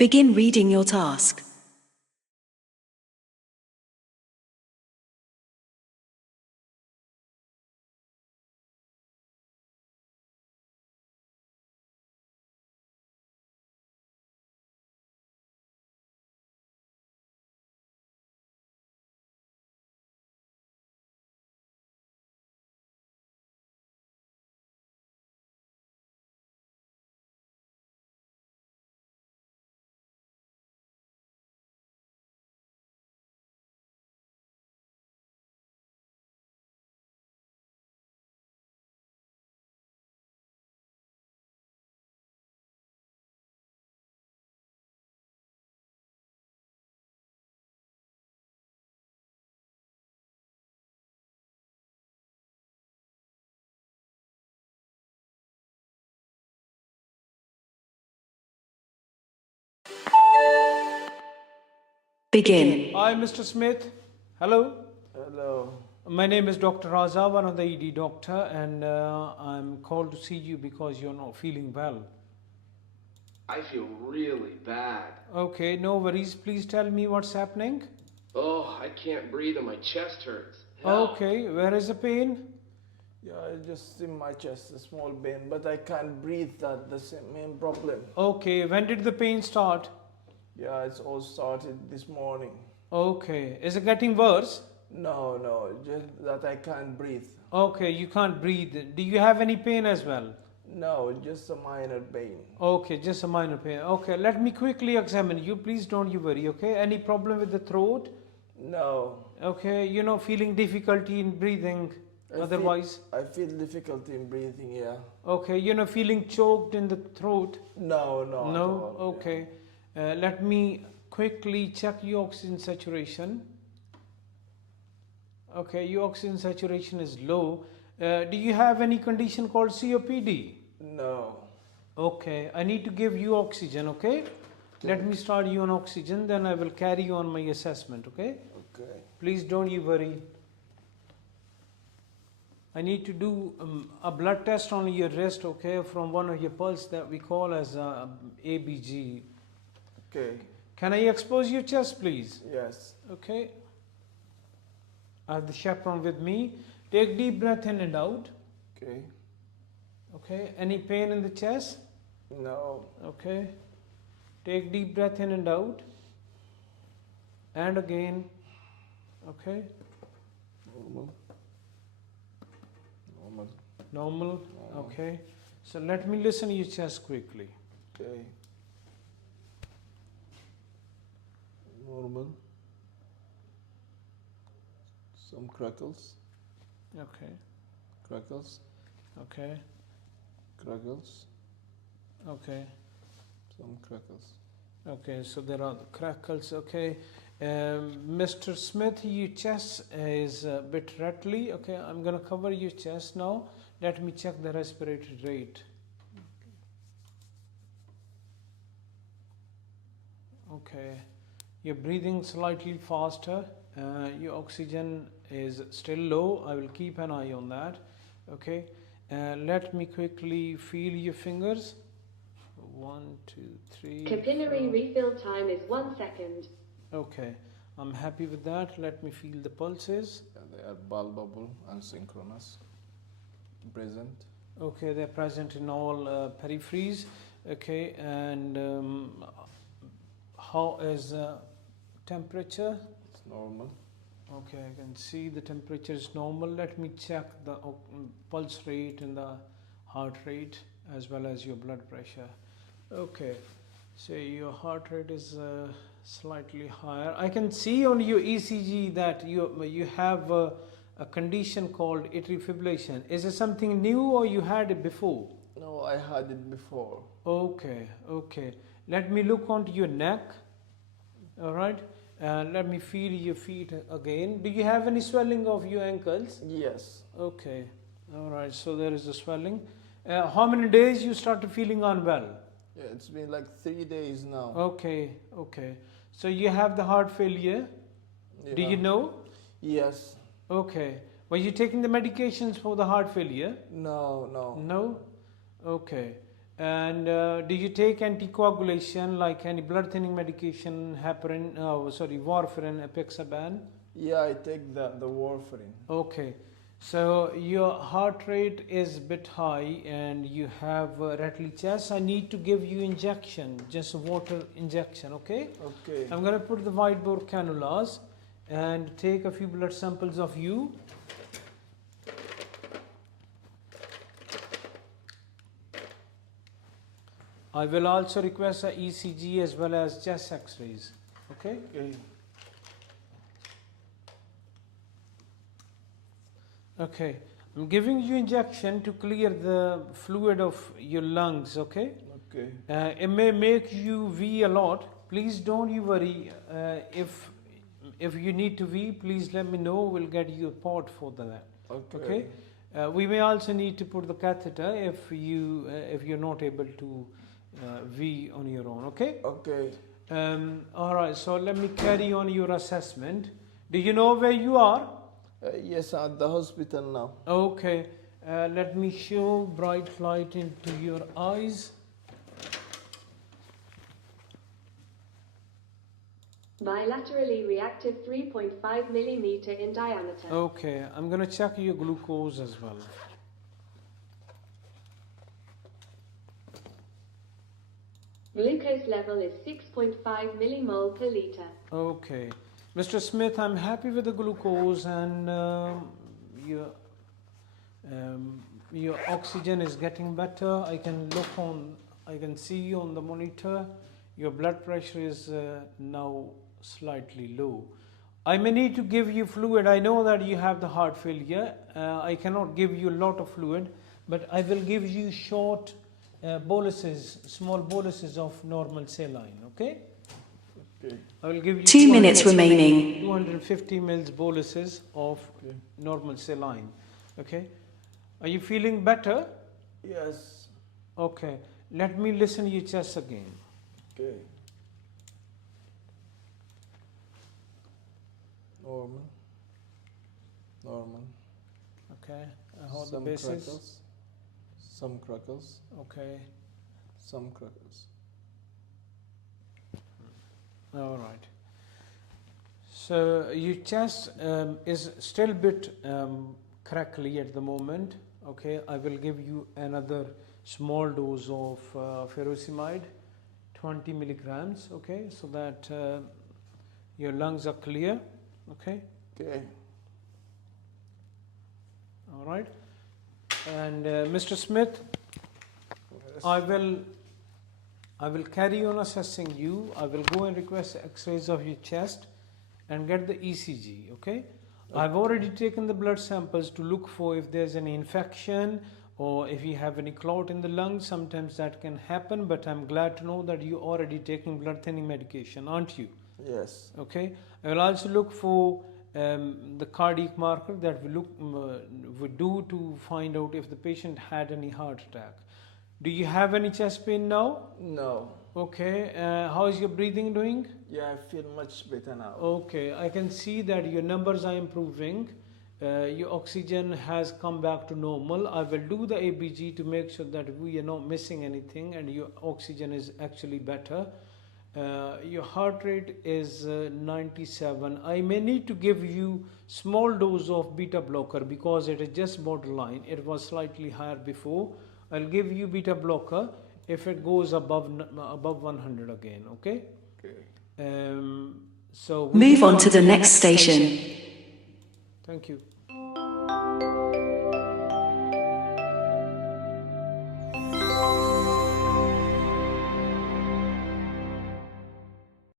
Begin reading your task. Begin. Hi, Mr. Smith. Hello. Hello. My name is Dr. Raza, one of the ED doctor, and I'm called to see you because you're not feeling well. I feel really bad. Okay, no worries. Please tell me what's happening. Oh, I can't breathe and my chest hurts. Help. Okay, where is the pain? Yeah, just in my chest, a small pain, but I can't breathe. That's the main problem. Okay, when did the pain start? Yeah, it's all started this morning. Okay, is it getting worse? No, just that I can't breathe. Okay, you can't breathe. Do you have any pain as well? No, just a minor pain. Okay, just a minor pain. Okay, let me quickly examine you. Please don't you worry, okay? Any problem with the throat? No. Okay, feeling difficulty in breathing otherwise? I feel difficulty in breathing, yeah. Okay, feeling choked in the throat? No. No? Okay. Let me quickly check your oxygen saturation. Okay, your oxygen saturation is low. Do you have any condition called COPD? No. Okay, I need to give you oxygen, okay? Let me start you on oxygen, then I will carry on my assessment, okay? Okay. Please don't you worry. I need to do a blood test on your wrist, okay, from one of your pulse that we call as ABG. Okay. Can I expose your chest, please? Yes. Okay. I have the chaperone with me. Take deep breath in and out. Okay. Okay. Any pain in the chest? No. Okay. Take deep breath in and out. And again. Okay. Normal. Okay. So let me listen to your chest quickly. Okay. Normal. Some crackles. Okay. Crackles. Okay. Crackles. Okay. Some crackles. Okay, so there are the crackles. Okay, Mr. Smith, your chest is a bit rattly. Okay, I'm gonna cover your chest now. Let me check the respiratory rate. Okay, you're breathing slightly faster. Your oxygen is still low. I will keep an eye on that. Okay, let me quickly feel your fingers. 1, 2, 3. Capillary 4. refill time is 1 second. Okay, I'm happy with that. Let me feel the pulses. Yeah, they are bulbable and synchronous. Present. Okay, they're present in all peripheries. Okay, and how is temperature? It's normal. Okay, I can see the temperature is normal. Let me check the pulse rate and the heart rate as well as your blood pressure. Okay, so your heart rate is slightly higher. I can see on your ECG that you have a condition called atrial fibrillation. Is it something new or you had it before? No, I had it before. Okay. Let me look onto your neck. All right. Let me feel your feet again. Do you have any swelling of your ankles? Yes. Okay. All right. So there is a swelling. How many days you started feeling unwell? Yeah, it's been like 3 days now. Okay. So you have the heart failure. Yeah. Do you know? Yes. Okay. Were you taking the medications for the heart failure? No. No? Okay. And do you take anticoagulation like any blood thinning medication, heparin, warfarin, apixaban? Yeah, I take the warfarin. Okay. So your heart rate is a bit high and you have rattly chest. I need to give you injection, just water injection, okay? Okay. I'm going to put the wide bore cannulas and take a few blood samples of you. I will also request a ECG as well as chest x-rays, okay? Okay. Okay, I'm giving you injection to clear the fluid of your lungs, okay? Okay. It may make you wee a lot. Please don't you worry. If you need to wee, please let me know. We'll get you a pod for that. Okay. We may also need to put the catheter if you're not able to wee on your own, okay? Okay. All right, so let me carry on your assessment. Do you know where you are? Yes, at the hospital now. Okay, let me show bright light into your eyes. Bilaterally reactive 3.5 millimeter in diameter. Okay, I'm gonna check your glucose as well. Glucose level is 6.5 millimole per liter. Okay, Mr. Smith, I'm happy with the glucose and your oxygen is getting better. I can see you on the monitor. Your blood pressure is now slightly low. I may need to give you fluid. I know that you have the heart failure. I cannot give you a lot of fluid, but I will give you short boluses, small boluses of normal saline, okay? Okay. I will give you 2 minutes remaining. 250 mils boluses of normal saline. Okay. Are you feeling better? Yes. Okay. Let me listen to your chest again. Okay. Normal. Normal. Okay. How the Some basis? crackles. Some crackles. Okay. Some crackles. All right. So your chest is still a bit crackly at the moment. Okay. I will give you another small dose of furosemide, 20 milligrams. Okay. So that your lungs are clear. Okay. Okay. All right. And Mr. Smith, Yes. I will carry on assessing you. I will go and request x-rays of your chest and get the ECG, okay? I've already taken the blood samples to look for if there's any infection or if you have any clot in the lungs. Sometimes that can happen, but I'm glad to know that you're already taking blood thinning medication, aren't you? Yes. Okay. I will also look for the cardiac marker that we do to find out if the patient had any heart attack. Do you have any chest pain now? No. Okay. How is your breathing doing? Yeah, I feel much better now. Okay. I can see that your numbers are improving. Your oxygen has come back to normal. I will do the ABG to make sure that we are not missing anything and your oxygen is actually better. Your heart rate is 97. I may need to give you small dose of beta blocker because it is just borderline. It was slightly higher before. I'll give you beta blocker if it goes above 100 again. Okay. Okay. So Move on to the next station. Thank you.